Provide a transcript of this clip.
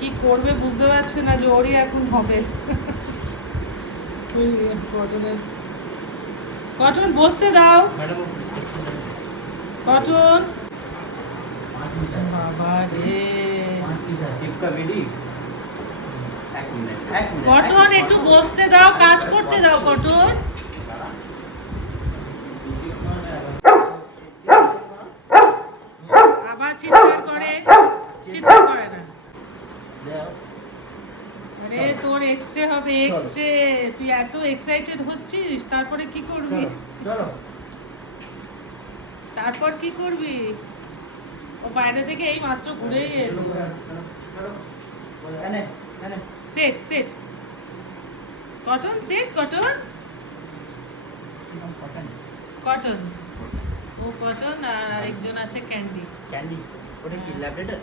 কি করবে বুঝতে পারছে না যে ওরই এখন হবে। কটন বসতে দাও। কটন বাবা রে, কটন একটু বসতে দাও, কাজ করতে দাও কটন। আবার চিৎকার করে, চিৎকার করে না। আরে তোর এক্সরে হবে, এক্সরে। তুই এত এক্সাইটেড হচ্ছিস, তারপরে কি করবি? তারপর কি করবি? ও বাইরে থেকে এই মাত্র ঘুরে এলো। Set set cotton, set cotton, cotton. ও কটন আর আরেকজন আছে ক্যান্ডি। ক্যান্ডি ওটা কি ল্যাবরেটর?